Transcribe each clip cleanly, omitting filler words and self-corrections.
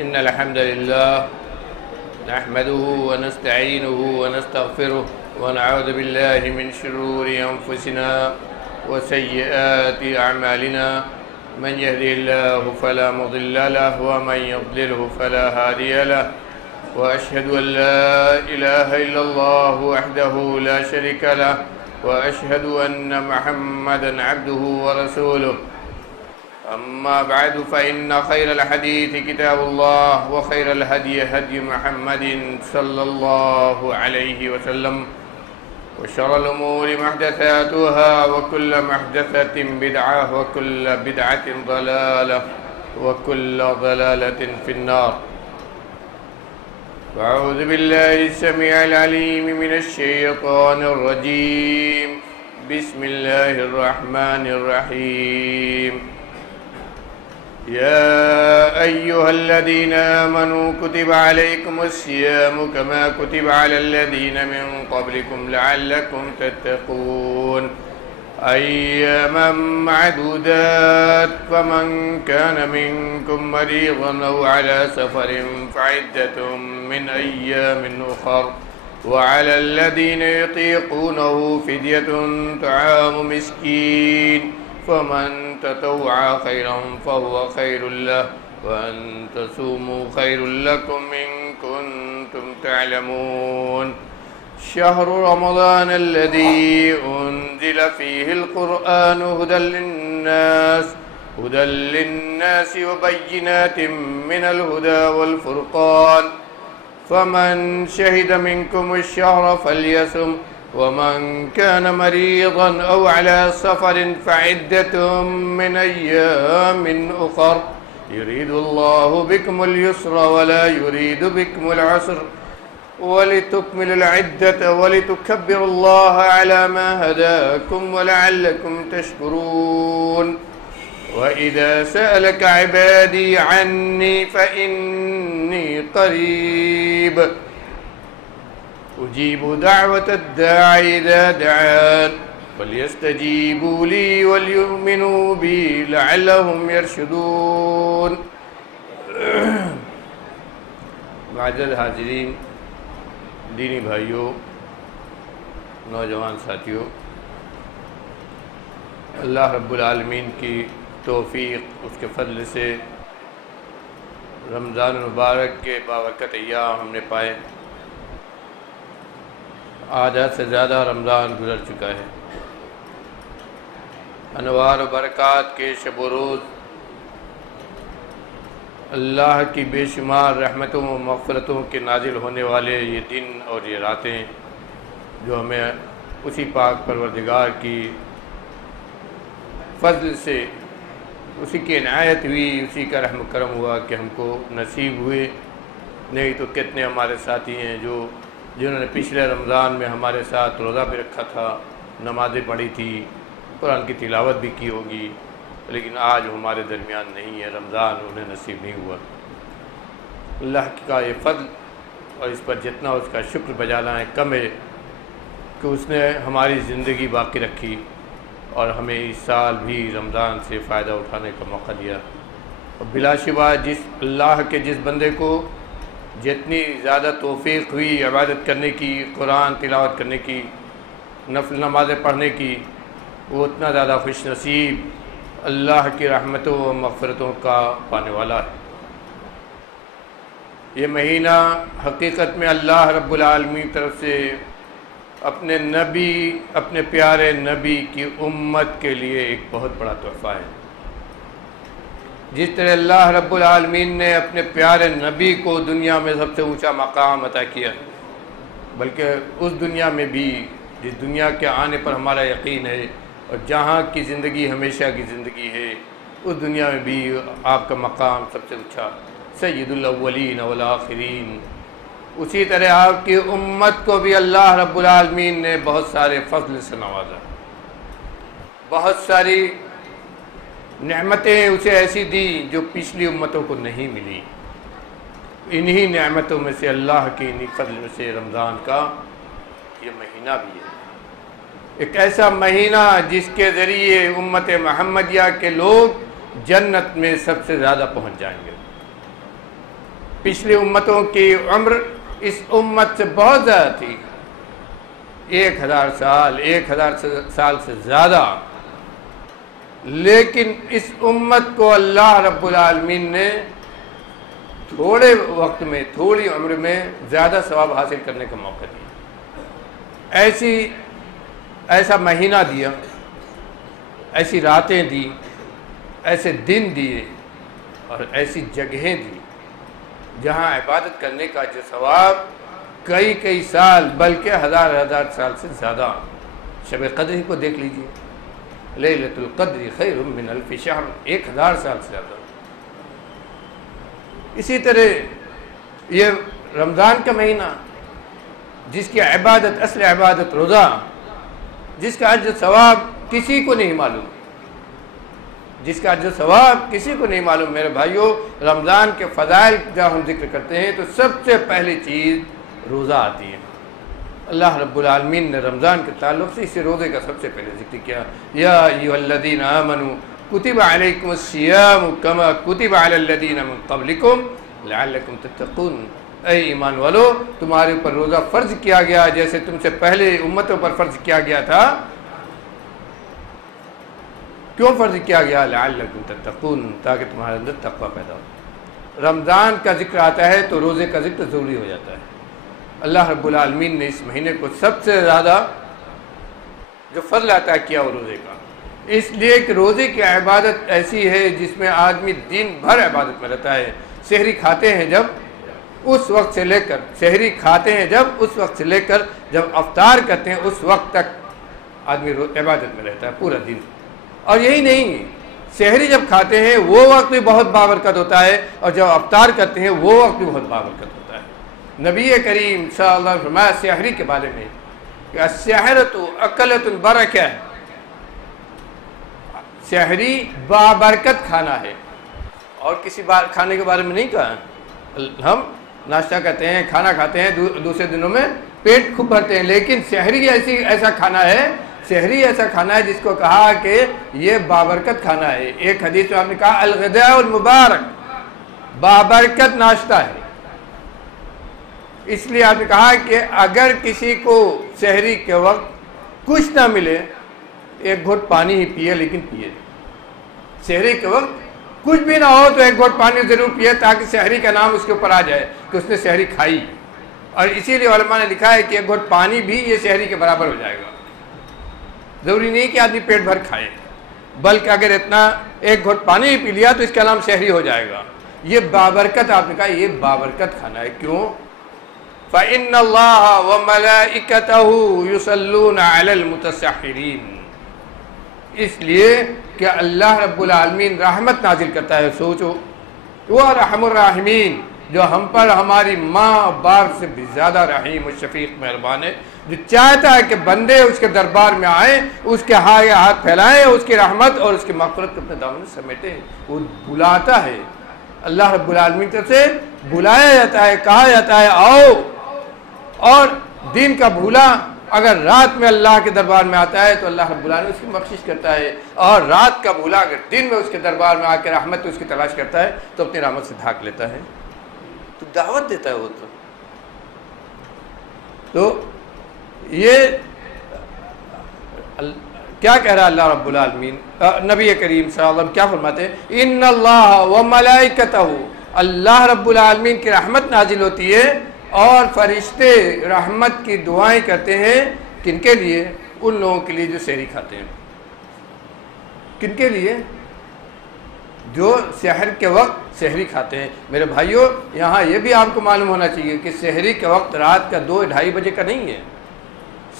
إن الحمد لله نحمده ونستعينه ونستغفره ونعوذ بالله من شرور أنفسنا وسيئات أعمالنا من يهده الله فلا مضل له ومن يضلله فلا هادي له وأشهد أن لا إله إلا الله وحده لا شريك له وأشهد أن محمدًا عبده ورسوله أما بعد فإن خير الحديث كتاب الله وخير الهدي هدي محمد صلى الله عليه وسلم وشر الأمور محدثاتها وكل محدثة بدعة وكل بدعة ضلالة وكل ضلالة في النار. أعوذ بالله السميع العليم من الشيطان الرجيم. بسم الله الرحمن الرحيم. يا أيها الذين آمنوا كتب عليكم الصيام كما كتب على الذين من قبلكم لعلكم تتقون أياما معدودات فمن كان منكم مريضا أو على سفر فعدة من أيام أخر وعلى الذين يطيقونه فدية طعام مسكين فمن تطوع خيرا فهو خير له وأن تصوموا خير لكم إن كنتم تعلمون. شهر رمضان الذي أنزل فيه القرآن هدى للناس وبينات من الهدى والفرقان فمن شهد منكم الشهر فليصم ومن كان مريضا أو على سفر فعدة من أيام أخر يريد الله بكم اليسر ولا يريد بكم العسر ولتكملوا العدة ولتكبروا الله على ما هداكم ولعلكم تشكرون. وإذا سألك عبادي عني فإني قريب أجيب دعوة الداعي إذا دعان فليستجيبوا لي وليؤمنوا بي لعلهم يرشدون. معزز حاضرین، دینی بھائیوں، نوجوان ساتھیوں، اللہ رب العالمین کی توفیق، اس کے فضل سے رمضان المبارک کے بابرکت ایام ہم نے پائے. آدھا سے زیادہ رمضان گزر چکا ہے. انوار و برکات کے شب و روز، اللہ کی بے شمار رحمتوں و مغفرتوں کے نازل ہونے والے یہ دن اور یہ راتیں جو ہمیں اسی پاک پروردگار کی فضل سے، اسی کی عنایت ہوئی، اسی کا رحم کرم ہوا کہ ہم کو نصیب ہوئے. نہیں تو کتنے ہمارے ساتھی ہیں جنہوں نے پچھلے رمضان میں ہمارے ساتھ روزہ بھی رکھا تھا، نمازیں پڑھی تھی، قرآن کی تلاوت بھی کی ہوگی، لیکن آج ہمارے درمیان نہیں ہے، رمضان انہیں نصیب نہیں ہوا. اللہ کا یہ فضل اور اس پر جتنا اس کا شکر بجا لائیں کم ہے کہ اس نے ہماری زندگی باقی رکھی اور ہمیں اس سال بھی رمضان سے فائدہ اٹھانے کا موقع دیا. اور بلا شبہ اللہ کے جس بندے کو جتنی زیادہ توفیق ہوئی عبادت کرنے کی، قرآن تلاوت کرنے کی، نفل نمازیں پڑھنے کی، وہ اتنا زیادہ خوش نصیب اللہ کی رحمتوں و مغفرتوں کا پانے والا ہے. یہ مہینہ حقیقت میں اللہ رب العالمین کی طرف سے اپنے نبی، اپنے پیارے نبی کی امت کے لیے ایک بہت بڑا تحفہ ہے. جس طرح اللہ رب العالمین نے اپنے پیارے نبی کو دنیا میں سب سے اونچا مقام عطا کیا، بلکہ اس دنیا میں بھی جس دنیا کے آنے پر ہمارا یقین ہے اور جہاں کی زندگی ہمیشہ کی زندگی ہے، اس دنیا میں بھی آپ کا مقام سب سے اونچا، سید الاولین والآخرین. اسی طرح آپ کی امت کو بھی اللہ رب العالمین نے بہت سارے فضل سے نوازا، بہت ساری نعمتیں اسے ایسی دی جو پچھلی امتوں کو نہیں ملی. انہی نعمتوں میں سے، اللہ کے انہی فضل میں سے رمضان کا یہ مہینہ بھی ہے. ایک ایسا مہینہ جس کے ذریعے امت محمدیہ کے لوگ جنت میں سب سے زیادہ پہنچ جائیں گے. پچھلی امتوں کی عمر اس امت سے بہت زیادہ تھی، 1000 سال، 1000 سال سے زیادہ، لیکن اس امت کو اللہ رب العالمین نے تھوڑے وقت میں، تھوڑی عمر میں زیادہ ثواب حاصل کرنے کا موقع دیا، ایسا مہینہ دیا، ایسی راتیں دی، ایسے دن دیے اور ایسی جگہیں دی جہاں عبادت کرنے کا جو ثواب کئی سال بلکہ ہزار سال سے زیادہ۔ شب قدر کو دیکھ لیجئے، لیلۃ القدر خیر من الف شہر، 1000 سال سے زیادہ۔ اسی طرح یہ رمضان کا مہینہ جس کی عبادت، اصل عبادت روزہ، جس کا اجر ثواب کسی کو نہیں معلوم، جس کا اجر ثواب کسی کو نہیں معلوم۔ میرے بھائیوں، رمضان کے فضائل جب ہم ذکر کرتے ہیں تو سب سے پہلی چیز روزہ آتی ہے۔ اللہ رب العالمین نے رمضان کے تعلق سے اسی روزے کا سب سے پہلے ذکر کیا، یا ایھا الذین آمنوا کتب علیکم الصیام کما کتب علی الذین من قبلکم لعلکم تتقون۔ اے ایمان والو، تمہارے اوپر روزہ فرض کیا گیا جیسے تم سے پہلے امتوں پر فرض کیا گیا تھا۔ کیوں فرض کیا گیا؟ لعلکم تتقون، تاکہ تمہارے اندر تقوی پیدا ہو۔ رمضان کا ذکر آتا ہے تو روزے کا ذکر ضروری ہو جاتا ہے۔ اللہ رب العالمین نے اس مہینے کو سب سے زیادہ جو فضل عطا کیا وہ روزے کا، اس لیے کہ روزے کی عبادت ایسی ہے جس میں آدمی دن بھر عبادت میں رہتا ہے۔ سحری کھاتے ہیں جب اس وقت سے لے کر، سحری کھاتے ہیں جب اس وقت سے لے کر جب افطار کرتے ہیں اس وقت تک آدمی عبادت میں رہتا ہے پورا دن۔ اور یہی نہیں، سحری جب کھاتے ہیں وہ وقت بھی بہت بابرکت ہوتا ہے، اور جب افطار کرتے ہیں وہ وقت بھی بہت بابرکت ہوتا ہے۔ نبی کریم صلی اللہ علیہ وسلم فرمایا سحری کے بارے میں کہ السحرۃ اکلۃ البرکہ، سحری بابرکت کھانا ہے، اور کسی کھانے کے بارے میں نہیں کہا۔ ہم ناشتہ کرتے ہیں، کھانا کھاتے ہیں، دوسرے دنوں میں پیٹ خوب بھرتے ہیں، لیکن سحری ایسا کھانا ہے، سحری ایسا کھانا ہے جس کو کہا کہ یہ بابرکت کھانا ہے۔ ایک حدیث میں آپ نے کہا الغداء المبارک، بابرکت ناشتہ ہے۔ اس لیے آپ نے کہا کہ اگر کسی کو سحری کے وقت کچھ نہ ملے، ایک گھٹ پانی ہی پیے، لیکن پیے۔ سحری کے وقت کچھ بھی نہ ہو تو ایک گھٹ پانی ضرور پیے، تاکہ سحری کا نام اس کے اوپر آ جائے کہ اس نے سحری کھائی۔ اور اسی لیے علماء نے لکھا ہے کہ ایک گھٹ پانی بھی یہ سحری کے برابر ہو جائے گا۔ ضروری نہیں کہ آدمی پیٹ بھر کھائے، بلکہ اگر اتنا ایک گھٹ پانی پی لیا تو اس کا نام سحری ہو جائے گا۔ یہ بابرکت، آپ نے کہا یہ بابرکت کھانا ہے۔ کیوں؟ فَإِنَّ اللَّهَ وَمَلَائِكَتَهُ يُصَلُّونَ عَلَى الْمُتَسَحِّرِينَ، اس لیے کہ اللہ رب العالمین رحمت نازل کرتا ہے۔ سوچو، وہ رحم الراحمین، جو ہم پر ہماری ماں باپ سے بھی زیادہ رحیم و شفیق مہربان ہے، جو چاہتا ہے کہ بندے اس کے دربار میں آئیں، اس کے ہاتھ پھیلائیں، اس کی رحمت اور اس کی مغفرت کو اپنے دامن میں سمیٹیں۔ وہ بلاتا ہے، اللہ رب العالمین کی طرف سے بلایا جاتا ہے، کہا جاتا ہے آؤ۔ اور دن کا بھولا اگر رات میں اللہ کے دربار میں آتا ہے تو اللہ رب العالمین اس کی بخشش کرتا ہے، اور رات کا بھولا اگر دن میں اس کے دربار میں آ کے رحمت اس کی تلاش کرتا ہے تو اپنی رحمت سے ڈھانک لیتا ہے، تو دعوت دیتا ہے وہ۔ تو یہ کیا کہہ رہا اللہ رب العالمین؟ نبی کریم صلی اللہ علیہ وسلم کیا فرماتے ہیں؟ ان اللہ وملائکتہ، اللہ رب العالمین کی رحمت نازل ہوتی ہے اور فرشتے رحمت کی دعائیں کرتے ہیں۔ کن کے لیے؟ ان لوگوں کے لیے جو سحری کھاتے ہیں۔ کن کے لیے؟ جو سحر کے وقت سحری کھاتے ہیں۔ میرے بھائیوں، یہاں یہ بھی آپ کو معلوم ہونا چاہیے کہ سحری کے وقت رات کا 2-2:30 بجے کا نہیں ہے۔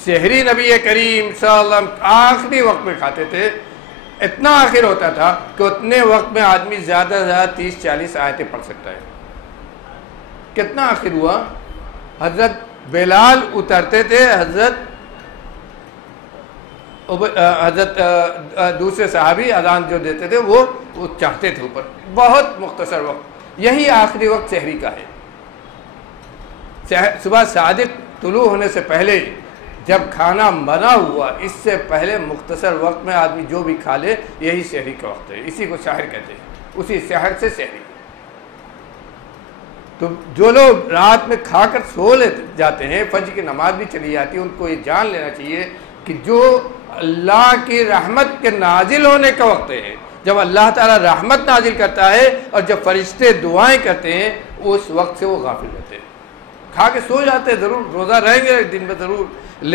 سحری نبی کریم صلی اللہ علیہ وسلم آخری وقت میں کھاتے تھے، اتنا آخر ہوتا تھا کہ اتنے وقت میں آدمی زیادہ سے زیادہ 30-40 آیتیں پڑھ سکتا ہے۔ کتنا آخر ہوا؟ حضرت بلال اترتے تھے، حضرت دوسرے صحابی اذان جو دیتے تھے وہ چاہتے تھے اوپر، بہت مختصر وقت۔ یہی آخری وقت سحری کا ہے۔ صبح صادق طلوع ہونے سے پہلے جب کھانا بنا ہوا، اس سے پہلے مختصر وقت میں آدمی جو بھی کھا لے، یہی سحری کا وقت ہے۔ اسی کو سحر کہتے ہیں، اسی سحر سے سحری۔ تو جو لوگ رات میں کھا کر سو جاتے ہیں، فجر کی نماز بھی چلی جاتی ہے، ان کو یہ جان لینا چاہیے کہ جو اللہ کی رحمت کے نازل ہونے کا وقت ہے، جب اللہ تعالیٰ رحمت نازل کرتا ہے اور جب فرشتے دعائیں کرتے ہیں، اس وقت سے وہ غافل رہتے ہیں۔ کھا کے سو جاتے ہیں، ضرور روزہ رہیں گے دن میں ضرور،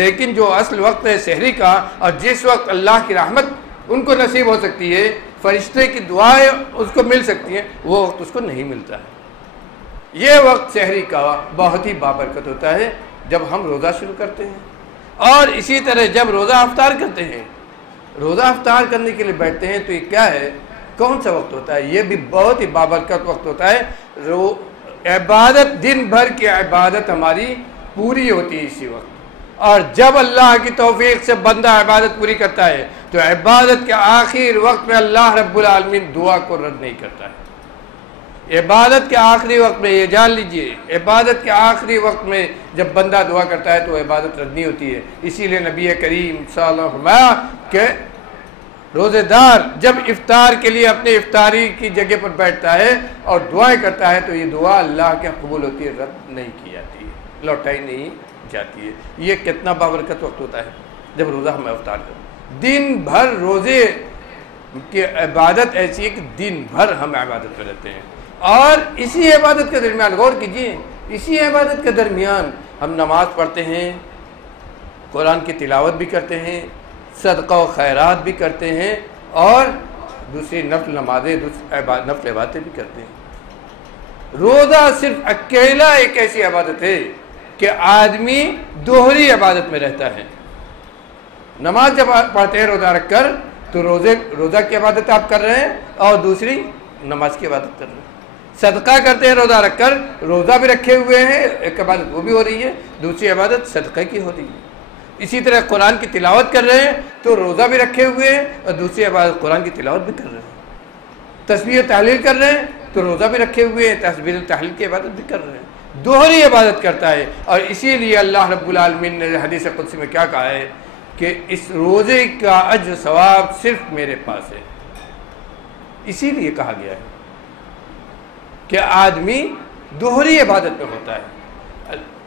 لیکن جو اصل وقت ہے سحری کا، اور جس وقت اللہ کی رحمت ان کو نصیب ہو سکتی ہے، فرشتے کی دعائیں اس کو مل سکتی ہیں، وہ وقت اس کو نہیں ملتا ہے۔ یہ وقت سحری کا بہت ہی بابرکت ہوتا ہے جب ہم روزہ شروع کرتے ہیں، اور اسی طرح جب روزہ افطار کرتے ہیں، روزہ افطار کرنے کے لیے بیٹھتے ہیں تو یہ کیا ہے، کون سا وقت ہوتا ہے؟ یہ بھی بہت ہی بابرکت وقت ہوتا ہے۔ عبادت، دن بھر کی عبادت ہماری پوری ہوتی ہے اسی وقت، اور جب اللہ کی توفیق سے بندہ عبادت پوری کرتا ہے تو عبادت کے آخر وقت میں اللہ رب العالمین دعا کو رد نہیں کرتا ہے۔ عبادت کے آخری وقت میں یہ جان لیجئے، عبادت کے آخری وقت میں جب بندہ دعا کرتا ہے تو عبادت رد نہیں ہوتی ہے۔ اسی لیے نبی کریم صلی اللہ علیہ وسلم کہ روزے دار جب افطار کے لیے اپنے افطاری کی جگہ پر بیٹھتا ہے اور دعائیں کرتا ہے تو یہ دعا اللہ کے قبول ہوتی ہے، رد نہیں کی جاتی ہے، لوٹائی نہیں جاتی ہے۔ یہ کتنا بابرکت وقت ہوتا ہے جب روزہ ہم افطار کریں۔ دن بھر روزے کی عبادت ایسی ہے کہ دن بھر ہم عبادت میں رہتے ہیں، اور اسی عبادت کے درمیان غور کیجیے، اسی عبادت کے درمیان ہم نماز پڑھتے ہیں، قرآن کی تلاوت بھی کرتے ہیں، صدقہ و خیرات بھی کرتے ہیں، اور دوسری نفل نمازیں، نفل عبادتیں بھی کرتے ہیں۔ روزہ صرف اکیلا ایک ایسی عبادت ہے کہ آدمی دوہری عبادت میں رہتا ہے۔ نماز جب پڑھتے ہیں روزہ رکھ کر تو روزہ کی عبادت آپ کر رہے ہیں اور دوسری نماز کی عبادت کر رہے ہیں۔ صدقہ کرتے ہیں روزہ رکھ کر، روزہ بھی رکھے ہوئے ہیں، ایک عبادت وہ بھی ہو رہی ہے، دوسری عبادت صدقہ کی ہو رہی ہے۔ اسی طرح قرآن کی تلاوت کر رہے ہیں تو روزہ بھی رکھے ہوئے ہیں اور دوسری عبادت قرآن کی تلاوت بھی کر رہے ہیں۔ تسبیح و تحلیل کر رہے ہیں تو روزہ بھی رکھے ہوئے ہیں، تسبیح و تحلیل کی عبادت بھی کر رہے ہیں۔ دوہری عبادت کرتا ہے، اور اسی لیے اللہ رب العالمین نے حدیث قدسی میں کیا کہا ہے کہ اس روزے کا اجر ثواب صرف میرے پاس ہے۔ اسی لیے کہا گیا ہے کہ آدمی دوہری عبادت میں ہوتا ہے۔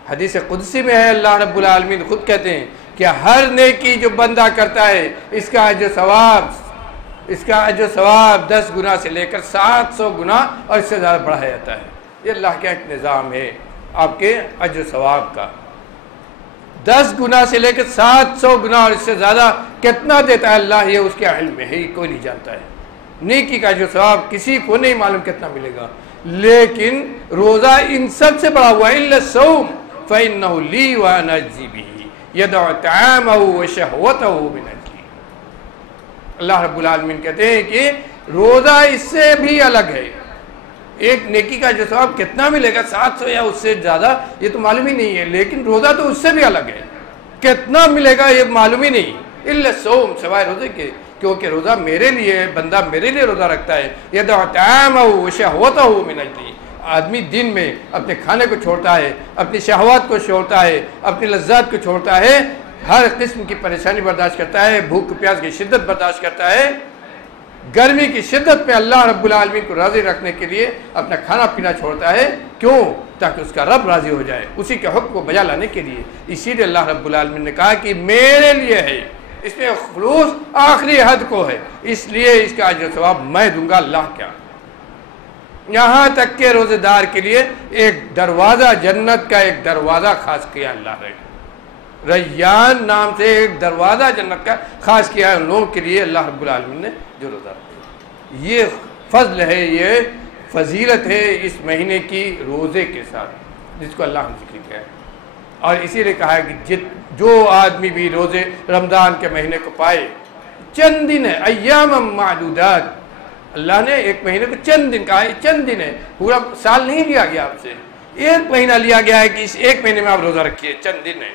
حدیث قدسی میں ہے، اللہ رب العالمین خود کہتے ہیں کہ ہر نیکی جو بندہ کرتا ہے اس کا اجر ثواب 10 گنا سے لے کر 700 گنا اور اس سے زیادہ بڑھایا جاتا ہے۔ یہ اللہ کا ایک نظام ہے آپ کے اجر ثواب کا۔ 10 گنا سے لے کر 700 گنا اور اس سے زیادہ کتنا دیتا ہے اللہ، یہ اس کے علم میں ہے، یہ کوئی نہیں جانتا ہے۔ نیکی کا جو ثواب کسی کو نہیں معلوم کتنا ملے گا، لیکن روزہ ان سب سے بڑا ہوا ہے۔ الا الصوم فإنه لي وأنا أجزي به يدع طعامه وشهوته من أجلي۔ اللہ رب العالمین کہتے ہیں کہ روزہ اس سے بھی الگ ہے۔ ایک نیکی کا جو ثواب کتنا ملے گا، 700 یا اس سے زیادہ، یہ تو معلوم ہی نہیں ہے، لیکن روزہ تو اس سے بھی الگ ہے، کتنا ملے گا یہ معلوم ہی نہیں۔ الا الصوم، سوائے روزے کے، کیونکہ روزہ میرے لیے، بندہ میرے لیے روزہ رکھتا ہے۔ يدع طعامه وشهوته من أجلي، آدمی دن میں اپنے کھانے کو چھوڑتا ہے، اپنی شہوات کو چھوڑتا ہے، اپنی لذات کو چھوڑتا ہے، ہر قسم کی پریشانی برداشت کرتا ہے، بھوک پیاس کی شدت برداشت کرتا ہے، گرمی کی شدت میں اللہ رب العالمین کو راضی رکھنے کے لیے اپنا کھانا پینا چھوڑتا ہے۔ کیوں؟ تاکہ اس کا رب راضی ہو جائے، اسی کے حکم کو بجا لانے کے لیے۔ اسی لیے اللہ رب العالمین نے کہا کہ میرے لیے ہے، اس میں خلوص آخری حد کو ہے، اس لیے اس کا اجر ثواب میں دوں گا۔ اللہ کیا، یہاں تک کہ روزے دار کے لیے ایک دروازہ، جنت کا ایک دروازہ خاص کیا اللہ نے، ریان نام سے ایک دروازہ جنت کا خاص کیا ہے ان لوگوں کے لیے اللہ رب العالمین نے جو روزہ رکھتے۔ یہ فضل ہے، یہ فضیلت ہے اس مہینے کی روزے کے ساتھ، جس کو اللہ نے ذکر کیا ہے۔ اور اسی لیے کہا ہے کہ جو آدمی بھی روزے رمضان کے مہینے کو پائے، چند دن ہے، ایام معدودات، اللہ نے ایک مہینے کو چند دن کہا ہے، چند دن ہے، پورا سال نہیں لیا گیا آپ سے، ایک مہینہ لیا گیا ہے کہ اس ایک مہینے میں آپ روزہ رکھیے، چند دن ہے۔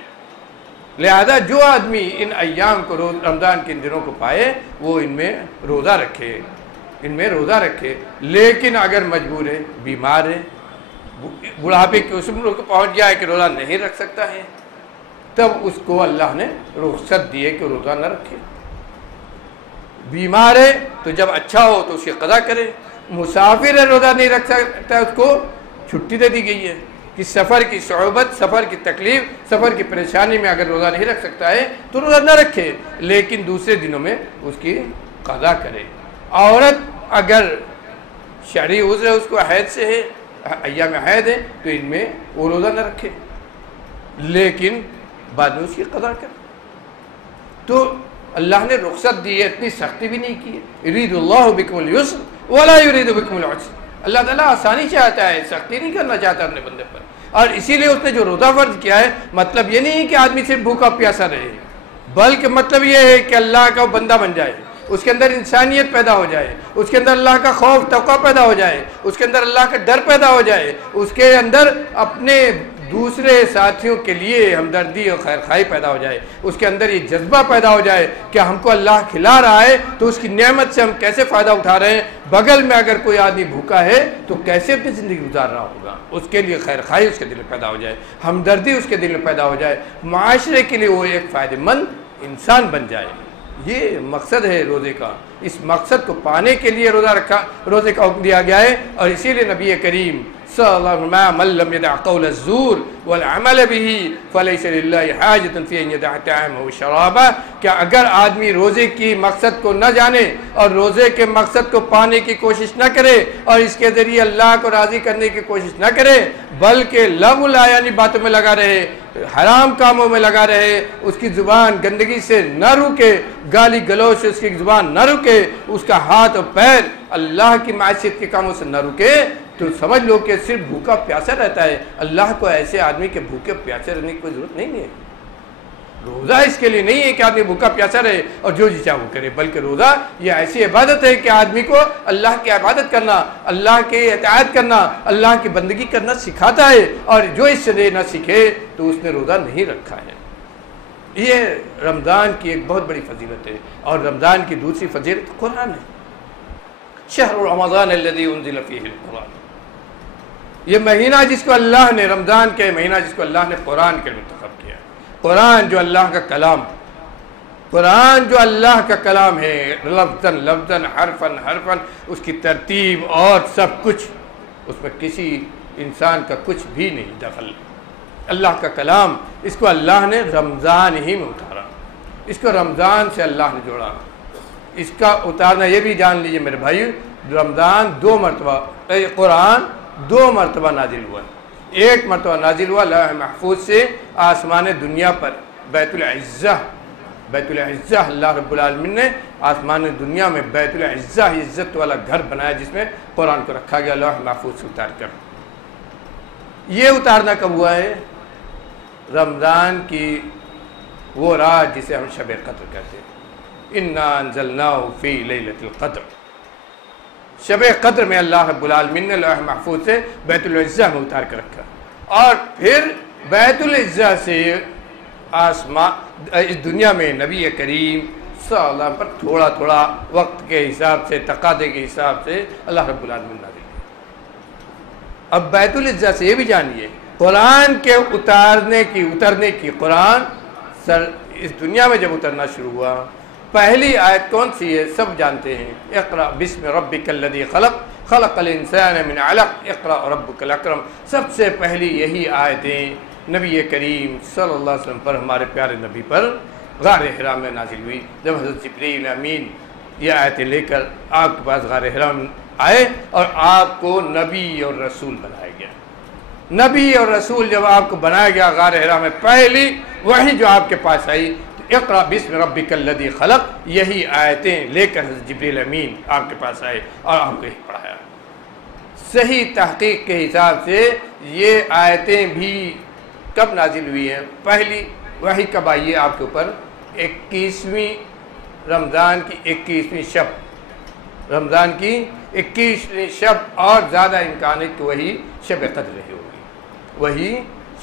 لہذا جو آدمی ان ایام کو، رمضان کے ان دنوں کو پائے، وہ ان میں روزہ رکھے، ان میں روزہ رکھے۔ لیکن اگر مجبور ہے، بیمار ہے، بڑھاپے کی اس عمر کو پہنچ گیا ہے کہ روزہ نہیں رکھ سکتا ہے، تب اس کو اللہ نے رخصت دی ہے کہ روزہ نہ رکھے۔ بیمار ہے تو جب اچھا ہو تو اسے قضا کرے، مسافر ہے روزہ نہیں رکھ سکتا اس کو، چھٹی دے دی گئی ہے کہ سفر کی صعوبت، سفر کی تکلیف، سفر کی پریشانی میں اگر روزہ نہیں رکھ سکتا ہے تو روزہ نہ رکھے، لیکن دوسرے دنوں میں اس کی قضا کرے۔ عورت اگر شرعی عذر ہے، اس کو حید سے ہے، ایام حید ہے، تو ان میں وہ روزہ نہ رکھے، لیکن بعد میں اس کی قضا کرے۔ تو اللہ نے رخصت دی ہے، اتنی سختی بھی نہیں کی ہے۔ یرید اللہ بکم اليسر ولا یرید بکم العسر، اللہ تعالیٰ آسانی چاہتا ہے، سختی نہیں کرنا چاہتا اپنے بندے پر۔ اور اسی لیے اس نے جو روزہ فرض کیا ہے، مطلب یہ نہیں کہ آدمی صرف بھوکا پیاسا رہے، بلکہ مطلب یہ ہے کہ اللہ کا بندہ بن جائے، اس کے اندر انسانیت پیدا ہو جائے، اس کے اندر اللہ کا خوف تقویٰ پیدا ہو جائے، اس کے اندر اللہ کا ڈر پیدا ہو جائے، اس کے اندر اپنے دوسرے ساتھیوں کے لیے ہمدردی اور خیرخواہی پیدا ہو جائے، اس کے اندر یہ جذبہ پیدا ہو جائے کہ ہم کو اللہ کھلا رہا ہے تو اس کی نعمت سے ہم کیسے فائدہ اٹھا رہے ہیں، بغل میں اگر کوئی آدمی بھوکا ہے تو کیسے اپنی زندگی گزار رہا ہوگا، اس کے لیے خیرخواہی اس کے دل میں پیدا ہو جائے، ہمدردی اس کے دل میں پیدا ہو جائے، معاشرے کے لیے وہ ایک فائدہ مند انسان بن جائے۔ یہ مقصد ہے روزے کا، اس مقصد کو پانے کے لیے روزے کا حکم دیا گیا ہے۔ اور اسی لیے نبی کریم صلی اللہ علیہ وسلم من لم يدع قول الزور والعمل به فليس لله حاجة في ان يدع طعامه وشرابه، کہ اگر آدمی روزے کی مقصد کو نہ جانے اور روزے کے مقصد کو پانے کی کوشش نہ کرے اور اس کے ذریعے اللہ کو راضی کرنے کی کوشش نہ کرے، بلکہ لغو یعنی باتوں میں لگا رہے، حرام کاموں میں لگا رہے، اس کی زبان گندگی سے نہ رکے، گالی گلوچ سے اس کی زبان نہ رکے، اس کا ہاتھ اور پیر اللہ کی معصیت کے کاموں سے نہ رکے، تو سمجھ لو کہ صرف بھوکا پیاسا رہتا ہے۔ اللہ کو ایسے آدمی کے بھوکے پیاسے رہنے کی کوئی ضرورت نہیں ہے۔ روزہ اس کے لیے نہیں ہے کہ آدمی بھوکا پیاسا رہے اور جو جی چاہے وہ کرے، بلکہ روزہ یہ ایسی عبادت ہے کہ آدمی کو اللہ کی عبادت کرنا، اللہ کے اطاعت کرنا، اللہ کی بندگی کرنا سکھاتا ہے، اور جو اس سے نہ سیکھے تو اس نے روزہ نہیں رکھا ہے۔ یہ رمضان کی ایک بہت بڑی فضیلت ہے، اور رمضان کی دوسری فضیلت قرآن ہے۔ شہر رمضان الذی انزل فیہ القرآن، یہ مہینہ جس کو اللہ نے، رمضان کے مہینہ جس کو اللہ نے قرآن کے منتخب کیا، قرآن جو اللہ کا کلام، قرآن جو اللہ کا کلام ہے، لفظاً لفظاً، حرفاً حرفاً، اس کی ترتیب اور سب کچھ، اس میں کسی انسان کا کچھ بھی نہیں دخل، اللہ کا کلام، اس کو اللہ نے رمضان ہی میں اتارا، اس کو رمضان سے اللہ نے جوڑا۔ اس کا اتارنا یہ بھی جان لیجئے میرے بھائی، رمضان دو مرتبہ، قرآن دو مرتبہ نازل ہوا، ایک مرتبہ نازل ہوا لوح محفوظ سے آسمان دنیا پر، بیت العزہ، بیت العزہ اللہ رب العالمین نے آسمان دنیا میں بیت العزہ، عزت والا گھر بنایا جس میں قرآن کو رکھا گیا لوح محفوظ سے اتار کر۔ یہ اتارنا کب ہوا ہے؟ رمضان کی وہ رات جسے ہم شب قدر کہتے ہیں، انا انزلناہ فی لیلۃ القدر، شب قدر میں اللہ رب العالمین نے لوح محفوظ سے بیت العزہ میں اتار کر رکھا، اور پھر بیت العزہ سے اس دنیا میں نبی کریم صلی اللہ علیہ وسلم پر تھوڑا تھوڑا وقت کے حساب سے، تقاضے کے حساب سے اللہ رب العالمین نازل کیا۔ اب بیت العزہ سے یہ بھی جانیے، قرآن کے اترنے کی قرآن اس دنیا میں جب اترنا شروع ہوا، پہلی آیت کون سی ہے؟ سب جانتے ہیں، اقرأ بسم ربک الذی خلق خلق الانسان من علق اقرأ ربک الاکرم۔ سب سے پہلی یہی آیتیں نبی کریم صلی اللہ علیہ وسلم پر، ہمارے پیارے نبی پر غار حرا میں نازل ہوئی، جب حضرت جبریل امین یہ آیتیں لے کر آپ کے پاس غار حرا میں آئے اور آپ کو نبی اور رسول بنایا گیا۔ نبی اور رسول جب آپ کو بنایا گیا غار حرا میں، پہلی وحی جو آپ کے پاس آئی، اقرأ بسم ربک الذی خلق، یہی آیتیں لے کر حضرت جبریل امین آپ کے پاس آئے اور آپ کو یہی پڑھایا۔ صحیح تحقیق کے حساب سے یہ آیتیں بھی کب نازل ہوئی ہیں؟ پہلی وحی کب آئی ہے آپ کے اوپر؟ 21ویں رمضان کی 21ویں شب، رمضان کی 21ویں شب، اور زیادہ امکان ہے کہ وہی شب قدر رہی ہوگی، وہی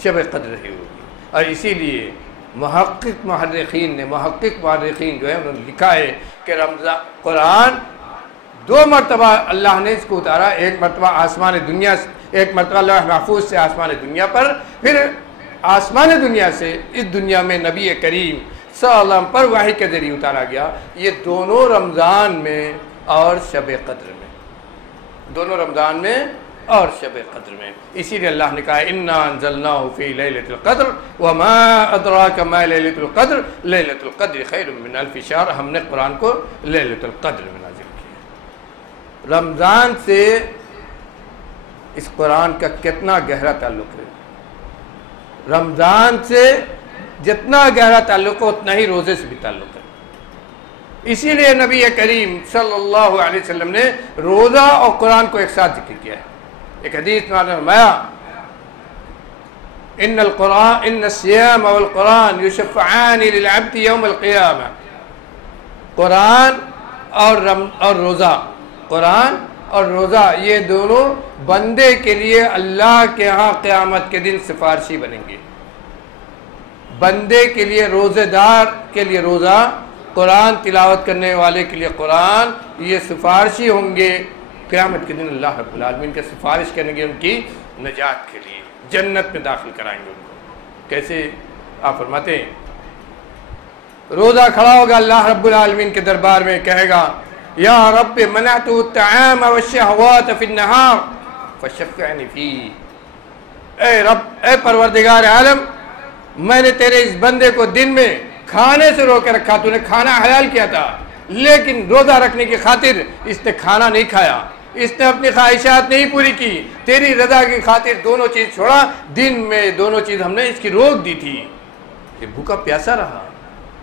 شب قدر رہی ہوگی۔ اور اسی لیے محقق مورخین جو ہے انہوں نے لکھا ہے کہ رمضان قرآن دو مرتبہ اللہ نے اس کو اتارا، ایک مرتبہ آسمان دنیا سے، ایک مرتبہ لوح محفوظ سے آسمان دنیا پر، پھر آسمان دنیا سے اس دنیا میں نبی کریم صلی اللہ علیہ وسلم پر وحی کے ذریعے اتارا گیا۔ یہ دونوں رمضان میں اور شب قدر میں، دونوں رمضان میں اور شب قدر میں. اسی لیے اللہ نے کہا انا انزلناہ فی لیلۃ القدر وما ادراک ما لیلۃ القدر لیلۃ القدر خیر من الف شہر. ہم نے قرآن کو لیلۃ القدر میں نازل کیا. رمضان سے اس قرآن کا کتنا گہرا تعلق ہے. رمضان سے جتنا گہرا تعلق ہے اتنا ہی روزے سے بھی تعلق ہے. اسی لیے نبی کریم صلی اللہ علیہ وسلم نے روزہ اور قرآن کو ایک ساتھ ذکر کیا ہے. ایک حدیث میں فرمایا ان الصیام والقرآن یشفعان للعبد یوم القیامہ. قرآن اور روزہ، قرآن اور روزہ یہ دونوں بندے کے لیے اللہ کے ہاں قیامت کے دن سفارشی بنیں گے. بندے کے لیے، روزے دار کے لیے روزہ، قرآن تلاوت کرنے والے کے لیے قرآن، یہ سفارشی ہوں گے قیامت کے دن. اللہ رب العالمین کا سفارش کریں گے ان کی نجات کے لیے، جنت میں داخل کرائیں گے ان کو. کیسے؟ آپ فرماتے ہیں روزہ کھڑا ہوگا اللہ رب العالمین کے دربار میں، کہے گا یا رب منعت الطعام والشہوات فی النہار فشفعنی فیہ. اے رب، اے پروردگار عالم، میں نے تیرے اس بندے کو دن میں کھانے سے روک کے رکھا. تو نے کھانا حلال کیا تھا، لیکن روزہ رکھنے کی خاطر اس نے کھانا نہیں کھایا، اس نے اپنی خواہشات نہیں پوری کی، تیری رضا کی خاطر دونوں چیز چھوڑا. دن میں دونوں چیز ہم نے اس کی روک دی تھی، یہ بھوکا پیاسا رہا.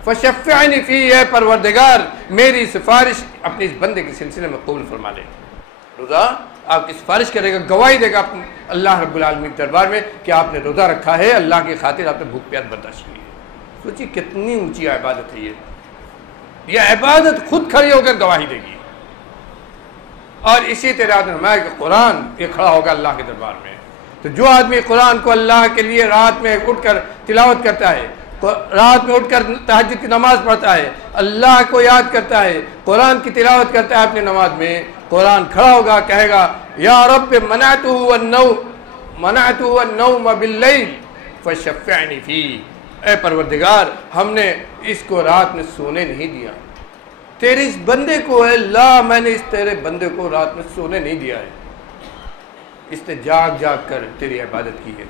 فشفعنی فی، اے پروردگار میری سفارش اپنے اس بندے کے سلسلے میں قبول فرما لے. روزہ آپ کی سفارش کرے گا، گواہی دے گا اللہ رب العالمین کے دربار میں کہ آپ نے روزہ رکھا ہے، اللہ کی خاطر آپ نے بھوک پیاس برداشت کی ہے. سوچیے کتنی اونچی عبادت ہے یہ عبادت خود کھڑی ہو کر گواہی دے گی. اور اسی طرح فرمایا کہ قرآن یہ کھڑا ہوگا اللہ کے دربار میں. تو جو آدمی قرآن کو اللہ کے لیے رات میں اٹھ کر تلاوت کرتا ہے، رات میں اٹھ کر تہجد کی نماز پڑھتا ہے، اللہ کو یاد کرتا ہے، قرآن کی تلاوت کرتا ہے اپنی نماز میں، قرآن کھڑا ہوگا، کہے گا یا رب منعته النوم باللیل فشفعنی فیہ. اے پروردگار، ہم نے اس کو رات میں سونے نہیں دیا، تیرے اس بندے کو، اے اللہ میں نے اس تیرے بندے کو رات میں سونے نہیں دیا ہے. اس نے جاگ جاگ کر تیری عبادت کی ہے.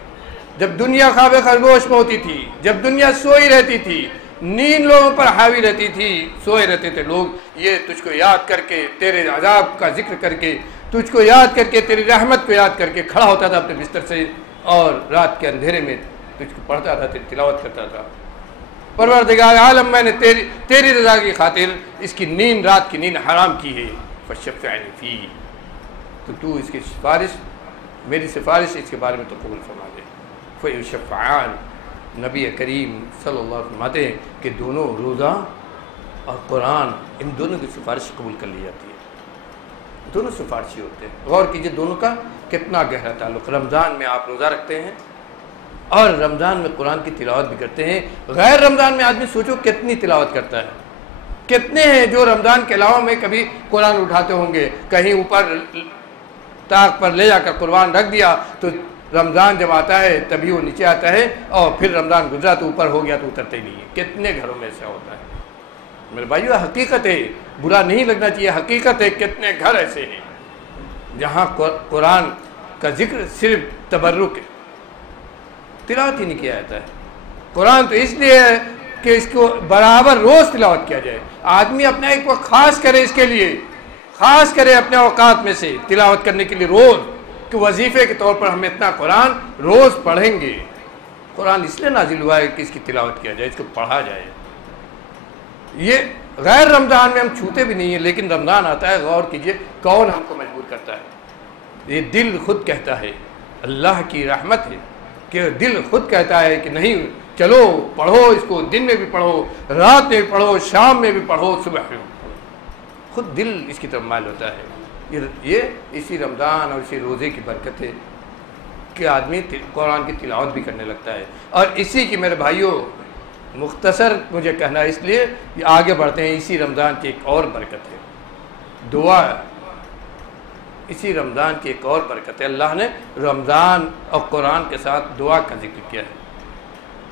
جب دنیا خواب خرگوش میں ہوتی تھی، جب دنیا سوئی رہتی تھی، نیند لوگوں پر حاوی رہتی تھی، سوئے رہتے تھے لوگ، یہ تجھ کو یاد کر کے، تیرے عذاب کا ذکر کر کے، تجھ کو یاد کر کے، تیری رحمت کو یاد کر کے کھڑا ہوتا تھا اپنے بستر سے اور رات کے اندھیرے میں تجھ کو پڑھتا تھا، تیری تلاوت کرتا تھا. پروردگار عالم، میں نے تیری رضا کی خاطر اس کی نیند، رات کی نیند حرام کی ہے. فشفعنی فیہ، تو اس کی سفارش، میری سفارش اس کے بارے میں تو قبول فرما دے. فیشفعان، نبی کریم صلی اللہ علیہ وسلم فرماتے ہیں کہ دونوں روزہ اور قرآن، ان دونوں کی سفارش قبول کر لی جاتی ہے. دونوں سفارشی ہوتے ہیں. غور کیجئے دونوں کا کتنا گہرا تعلق. رمضان میں آپ روزہ رکھتے ہیں اور رمضان میں قرآن کی تلاوت بھی کرتے ہیں. غیر رمضان میں آدمی سوچو کتنی تلاوت کرتا ہے. کتنے ہیں جو رمضان کے علاوہ میں کبھی قرآن اٹھاتے ہوں گے، کہیں اوپر طاق پر لے جا کر قرآن رکھ دیا تو رمضان جب آتا ہے تبھی وہ نیچے آتا ہے، اور پھر رمضان گزرا تو اوپر ہو گیا تو اترتے ہی نہیں ہے. کتنے گھروں میں ایسا ہوتا ہے میرے بھائیو. حقیقت ہے، برا نہیں لگنا چاہیے، حقیقت ہے. کتنے گھر ایسے ہیں جہاں قرآن کا ذکر صرف تبرک ہے، تلاوت ہی نہیں کیا جاتا ہے. قرآن تو اس لیے ہے کہ اس کو برابر روز تلاوت کیا جائے. آدمی اپنا ایک وقت خاص کرے، اس کے لیے خاص کرے اپنے اوقات میں سے تلاوت کرنے کے لیے روز، کہ وظیفے کے طور پر ہم اتنا قرآن روز پڑھیں گے. قرآن اس لیے نازل ہوا ہے کہ اس کی تلاوت کیا جائے، اس کو پڑھا جائے. یہ غیر رمضان میں ہم چھوتے بھی نہیں ہیں، لیکن رمضان آتا ہے، غور کیجئے کون ہم کو مجبور کرتا ہے. یہ دل خود کہتا ہے، اللہ کی رحمت ہے کہ دل خود کہتا ہے کہ نہیں چلو پڑھو اس کو، دن میں بھی پڑھو، رات میں بھی پڑھو، شام میں بھی پڑھو، صبح میں بھی پڑھو. خود دل اس کی طرف مائل ہوتا ہے. یہ اسی رمضان اور اسی روزے کی برکت ہے کہ آدمی قرآن کی تلاوت بھی کرنے لگتا ہے. اور اسی کی میرے بھائیوں مختصر مجھے کہنا ہے، اس لیے یہ آگے بڑھتے ہیں. اسی رمضان کی ایک اور برکت ہے دعا. اسی رمضان کی ایک اور برکت ہے، اللہ نے رمضان اور قرآن کے ساتھ دعا کا ذکر کیا ہے.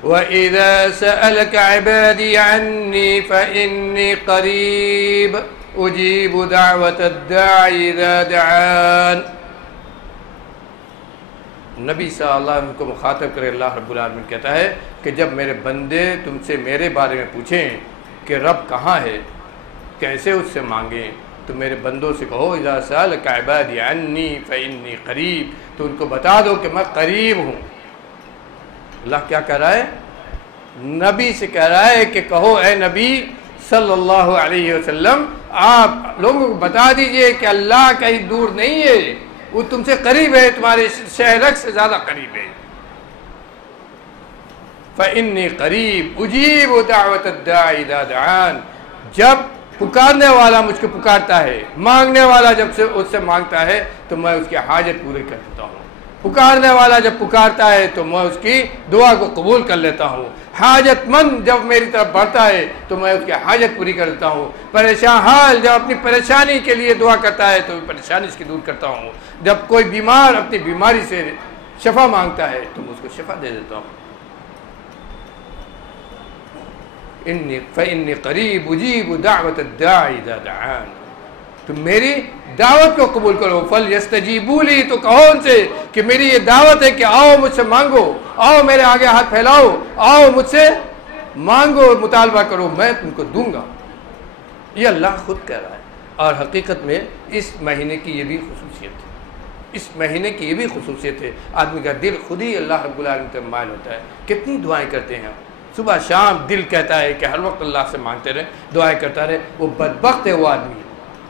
وَإِذَا سَأَلَكَ عِبَادِي عَنِّي فَإِنِّي قَرِيبٌ أُجِيبُ دَعْوَةَ الدَّاعِ إِذَا دَعَانِ. نبی صلی اللہ علیہ وسلم کو مخاطب کرے اللہ رب العالمین کہتا ہے کہ جب میرے بندے تم سے میرے بارے میں پوچھیں کہ رب کہاں ہے، کیسے اس سے مانگیں، تو میرے بندوں سے کہو اذا سألک عبادی عنی فإنی قریب، تو ان کو بتا دو کہ میں قریب ہوں۔ اللہ کیا کہہ رہا ہے؟ نبی سے کہہ رہا ہے کہ کہو اے نبی صلی اللہ علیہ وسلم، آپ لوگوں کو بتا دیجئے کہ اللہ کہیں دور نہیں ہے، وہ تم سے قریب ہے، تمہارے شہرک سے زیادہ قریب ہے۔ فإنی قریب اجیب دعوت الداعی اذا دعان، جب پکارنے والا مجھ کو پکارتا ہے، مانگنے والا جب سے اس سے مانگتا ہے تو میں اس کی حاجت پوری کر دیتا ہوں، پکارنے والا جب پکارتا ہے تو میں اس کی دعا کو قبول کر لیتا ہوں، حاجت مند جب میری طرف بڑھتا ہے تو میں اس کی حاجت پوری کر دیتا ہوں، پریشان حال جب اپنی پریشانی کے لیے دعا کرتا ہے تو پریشانی اس کی دور کرتا ہوں، جب کوئی بیمار اپنی بیماری سے شفا مانگتا ہے تو میں اس کو شفا دے دیتا ہوں۔ فإنی قریب اجیب دعوت الداعی اذا دعان، تم میری دعوت کو قبول کرو، فلیستجیبوا لی، تو کہو ان سے کہ میری یہ دعوت ہے کہ آؤ مجھ سے مانگو، آؤ میرے آگے ہاتھ پھیلاؤ، آؤ مجھ سے مانگو، مطالبہ کرو، میں تم کو دوں گا۔ یہ اللہ خود کہہ رہا ہے، اور حقیقت میں اس مہینے کی یہ بھی خصوصیت ہے، اس مہینے کی یہ بھی خصوصیت ہے، آدمی کا دل خود ہی اللہ رب العالمین سے مائل ہوتا ہے۔ کتنی دعائیں کرتے ہیں صبح شام، دل کہتا ہے کہ ہر وقت اللہ سے مانگتے رہے، دعائیں کرتا رہے۔ وہ بدبخت ہے وہ آدمی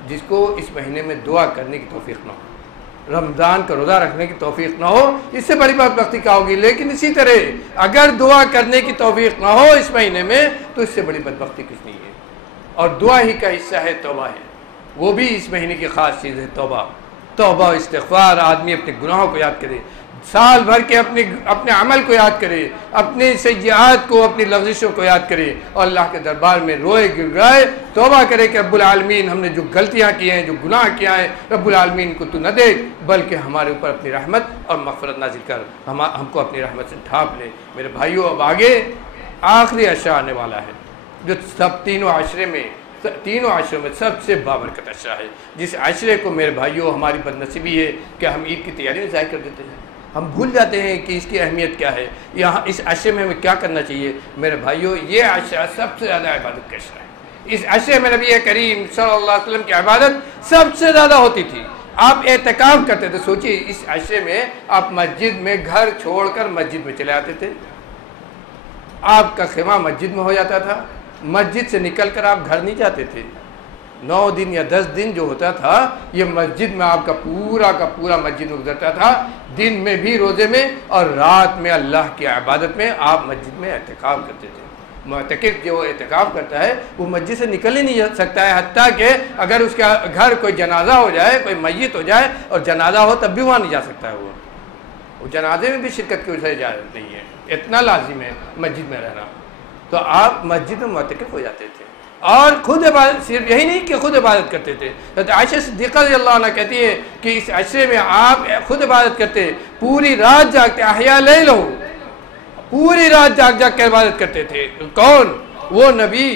جس کو اس مہینے میں دعا کرنے کی توفیق نہ ہو، رمضان کا روزہ رکھنے کی توفیق نہ ہو، اس سے بڑی بدبختی کیا ہوگی؟ لیکن اسی طرح اگر دعا کرنے کی توفیق نہ ہو اس مہینے میں تو اس سے بڑی بدبختی کچھ نہیں ہے۔ اور دعا ہی کا حصہ ہے توبہ ہے، وہ بھی اس مہینے کی خاص چیز ہے توبہ، توبہ استغفار، آدمی اپنے گناہوں کو یاد کرے، سال بھر کے اپنے عمل کو یاد کرے، اپنے سیئات کو، اپنی لغزشوں کو یاد کرے، اور اللہ کے دربار میں روئے گڑگڑائے، توبہ کرے کہ رب العالمین ہم نے جو غلطیاں کی ہیں، جو گناہ کیا ہے، رب العالمین کو تو نہ دے بلکہ ہمارے اوپر اپنی رحمت اور مغفرت نازل کر، ہم کو اپنی رحمت سے ڈھانپ لے۔ میرے بھائیوں، اب آگے آخری عشرہ آنے والا ہے جو سب تینوں عشروں میں سب سے بابرکت عشرہ ہے، جس عشرے کو میرے بھائیوں ہماری بدنصیبی ہے کہ ہم عید کی تیاری میں ضائع کر دیتے ہیں، ہم بھول جاتے ہیں کہ اس کی اہمیت کیا ہے، یہاں اس عشرے میں ہمیں کیا کرنا چاہیے۔ میرے بھائیوں، یہ عشرہ سب سے زیادہ عبادت کا عشرہ ہے، اس عشرے میں نبی کریم صلی اللہ علیہ وسلم کی عبادت سب سے زیادہ ہوتی تھی، آپ اعتکاف کرتے تھے۔ سوچئے اس عشرے میں آپ مسجد میں گھر چھوڑ کر مسجد میں چلے آتے تھے، آپ کا خیمہ مسجد میں ہو جاتا تھا، مسجد سے نکل کر آپ گھر نہیں جاتے تھے۔ 9 دن یا 10 دن جو ہوتا تھا یہ مسجد میں آپ کا پورا مسجد میں گزرتا تھا، دن میں بھی روزے میں اور رات میں اللہ کی عبادت میں آپ مسجد میں اعتکاف کرتے تھے۔ معتکف جو اعتکاف کرتا ہے وہ مسجد سے نکل ہی نہیں سکتا ہے، حتیٰ کہ اگر اس کا گھر کوئی جنازہ ہو جائے، کوئی میت ہو جائے اور جنازہ ہو تب بھی وہاں نہیں جا سکتا ہے، وہ جنازے میں بھی شرکت کی وجہ سے جا نہیں ہے، اتنا لازم ہے مسجد میں رہنا۔ تو آپ مسجد میں معتکف ہو جاتے تھے، اور خود عبادت، صرف یہی نہیں کہ خود عبادت کرتے تھے، حضرت عائشہ صدیقہ رضی اللہ عنہ کہتی ہے کہ اس عشرے میں آپ خود عبادت کرتے، پوری رات جاگتے، احیا لیل ہو، پوری رات جاگ کے عبادت کرتے تھے۔ کون؟ وہ نبی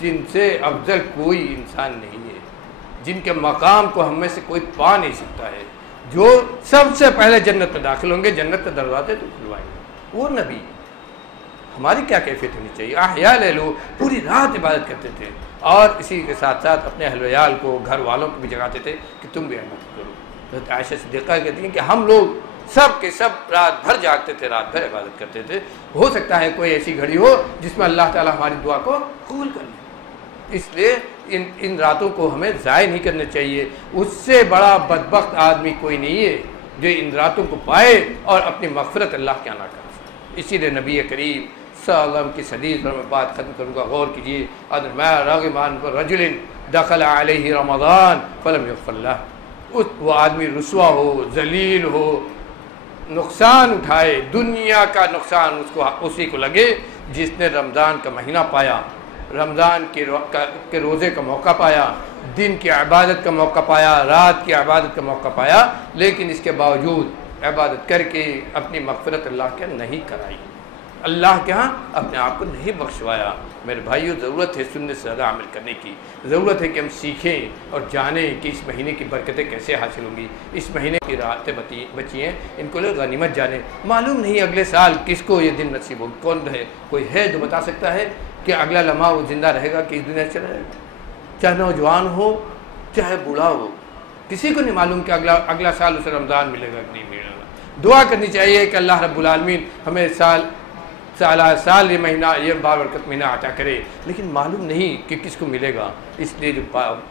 جن سے افضل کوئی انسان نہیں ہے، جن کے مقام کو ہم میں سے کوئی پا نہیں سکتا ہے، جو سب سے پہلے جنت میں داخل ہوں گے، جنت کے دروازے تو کھلوائیں گے، وہ نبی۔ ہماری کیا کیفیت ہونی چاہیے؟ احیا لیلو، پوری رات عبادت کرتے تھے، اور اسی کے ساتھ ساتھ اپنے اہل ویال کو، گھر والوں کو بھی جگاتے تھے کہ تم بھی عبادت کرو۔ حضرت عائشہ صدیقہ کہتی ہیں کہ ہم لوگ سب کے سب رات بھر جاگتے تھے، رات بھر عبادت کرتے تھے۔ ہو سکتا ہے کوئی ایسی گھڑی ہو جس میں اللہ تعالی ہماری دعا کو قبول کر لے، اس لیے ان راتوں کو ہمیں ضائع نہیں کرنا چاہیے۔ اس سے بڑا بدبخت آدمی کوئی نہیں ہے جو ان راتوں کو پائے اور اپنی مغفرت اللہ کے عطا کر۔ اسی لیے نبی کریم صلی اللہ علیہ وسلم کی حدیث پر میں بات ختم کروں گا، غور کیجیے۔ راغبان پر رجل دخل علیہ رمضان فلم یغفر لہ، وہ آدمی رسوا ہو، ذلیل ہو، نقصان اٹھائے، دنیا کا نقصان اسی کو لگے جس نے رمضان کا مہینہ پایا، رمضان کے روزے کا موقع پایا، دن کی عبادت کا موقع پایا، رات کی عبادت کا موقع پایا، لیکن اس کے باوجود عبادت کر کے اپنی مغفرت اللہ کے نہیں کرائی، اللہ کے ہاں اپنے آپ کو نہیں بخشوایا۔ میرے بھائیوں ضرورت ہے سنت سے زیادہ عمل کرنے کی، ضرورت ہے کہ ہم سیکھیں اور جانیں کہ اس مہینے کی برکتیں کیسے حاصل ہوں گی، اس مہینے کی راحتیں بچی ہیں، ان کو لوگ غنیمت جانیں۔ معلوم نہیں اگلے سال کس کو یہ دن نصیب ہو، کون ہے، کوئی ہے جو بتا سکتا ہے کہ اگلا لمحہ وہ زندہ رہے گا کہ اس دنیا سے چلا جائے گا؟ چاہے نوجوان ہو چاہے بوڑھا ہو، کسی کو نہیں معلوم کہ اگلا سال اسے رمضان ملے گا کہ نہیں ملے گا۔ دعا کرنی چاہیے کہ اللہ رب العالمین ہمیں سال یہ مہینہ، یہ بابرکت مہینہ عطا کرے، لیکن معلوم نہیں کہ کس کو ملے گا۔ اس لیے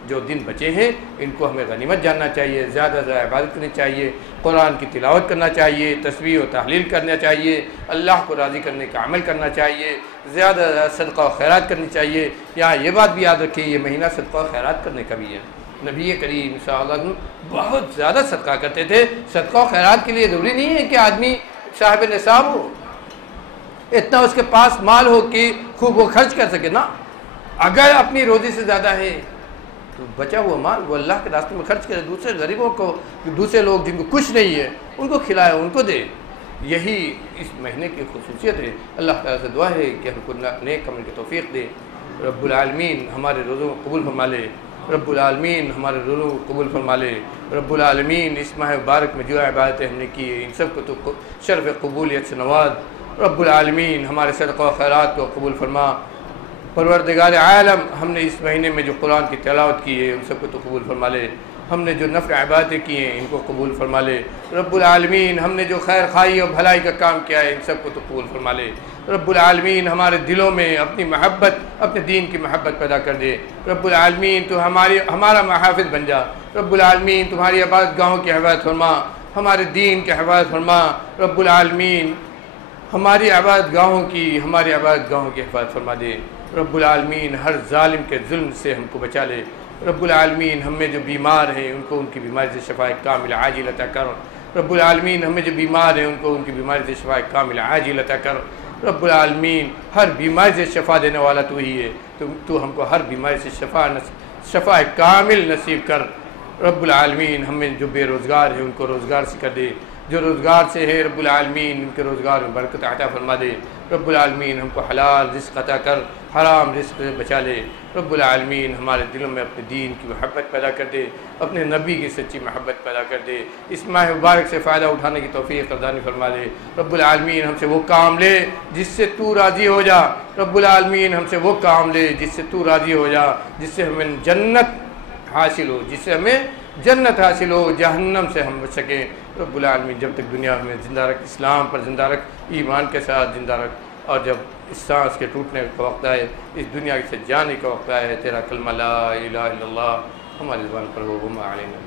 جو دن بچے ہیں ان کو ہمیں غنیمت جاننا چاہیے، زیادہ سے زیادہ عبادت کرنی چاہیے، قرآن کی تلاوت کرنا چاہیے، تسبیح و تحلیل کرنا چاہیے، اللہ کو راضی کرنے کا عمل کرنا چاہیے، زیادہ سے زیادہ صدقہ و خیرات کرنی چاہیے۔ یہاں یہ بات بھی یاد رکھیں یہ مہینہ صدقہ و خیرات کرنے کا بھی ہے۔ نبی کریم صلی اللہ علیہ وسلم بہت زیادہ صدقہ کرتے تھے۔ صدقہ و خیرات کے لیے ضروری نہیں ہے کہ آدمی صاحب نصاب ہو، اتنا اس کے پاس مال ہو کہ خوب وہ خرچ کر سکے نا۔ اگر اپنی روزی سے زیادہ ہے تو بچا ہوا مال وہ اللہ کے راستے میں خرچ کرے، دوسرے غریبوں کو، دوسرے لوگ جن کو کچھ نہیں ہے ان کو کھلائے، ان کو دے۔ یہی اس مہینے کی خصوصیت ہے۔ اللہ تعالیٰ سے دعا ہے کہ ہم کو نیک عمل کی توفیق دے۔ رب العالمین ہمارے روزوں کو قبول فرما لے، رب العالمین ہمارے روزوں کو قبول فرما لے، رب العالمین اس ماہ مبارک میں جو عبادتیں ہم نے کی ہیں ان سب کو تو شرف قبولیت سے نواز۔ رب العالمین ہمارے صدقہ و خیرات کو قبول فرما۔ پروردگار عالم ہم نے اس مہینے میں جو قرآن کی تلاوت کی ہے ان سب کو تو قبول فرما لے، ہم نے جو نفع عبادتیں کی ہیں ان کو قبول فرما لے۔ رب العالمین ہم نے جو خیر خواہی اور بھلائی کا کام کیا ہے ان سب کو تو قبول فرما لے۔ رب العالمین ہمارے دلوں میں اپنی محبت، اپنے دین کی محبت پیدا کر دے۔ رب العالمین تو ہمارا محافظ بن جا۔ رب العالمین تمہاری عبادت گاہوں کی حفاظت فرما، ہمارے دین کی حفاظت فرما۔ رب العالمین ہماری عبادت گاہوں کی حفاظت فرما دے۔ رب العالمین ہر ظالم کے ظلم سے ہم کو بچا لے۔ رب العالمین ہم میں جو بیمار ہیں ان کو ان کی بیماری سے شفا کامل عاجل عطا کر۔ رب العالمین ہم میں جو بیمار ہیں ان کو ان کی بیماری سے شفا کامل عاجل عطا کر۔ رب العالمین ہر بیماری سے شفا دینے والا تو ہی ہے، تو ہم کو ہر بیماری سے شفا کامل نصیب کر۔ رب العالمین ہم میں جو بے روزگار ہیں ان کو روزگار سے کر دے، جو روزگار سے ہے رب العالمین ان کے روزگار میں برکت عطا فرما دے۔ رب العالمین ہم کو حلال رزق عطا کر، حرام رزق سے بچا لے۔ رب العالمین ہمارے دلوں میں اپنے دین کی محبت پیدا کر دے، اپنے نبی کی سچی محبت پیدا کر دے، اس ماہ مبارک سے فائدہ اٹھانے کی توفیق عطا فرما دے۔ رب العالمین ہم سے وہ کام لے جس سے تو راضی ہو جا، رب العالمین ہم سے وہ کام لے جس سے تو راضی ہو جا، جس سے ہمیں جنت حاصل ہو، جہنم سے ہم بچ سکیں۔ رب العالمین جب تک دنیا میں زندہ رکھ، اسلام پر زندہ رکھ، ایمان کے ساتھ زندہ رکھ، اور جب اس سانس کے ٹوٹنے کا وقت آئے، اس دنیا سے جانے کا وقت آئے، تیرا کلمہ لا الہ الا اللہ ہماری زبان پر ہو۔ وما علینا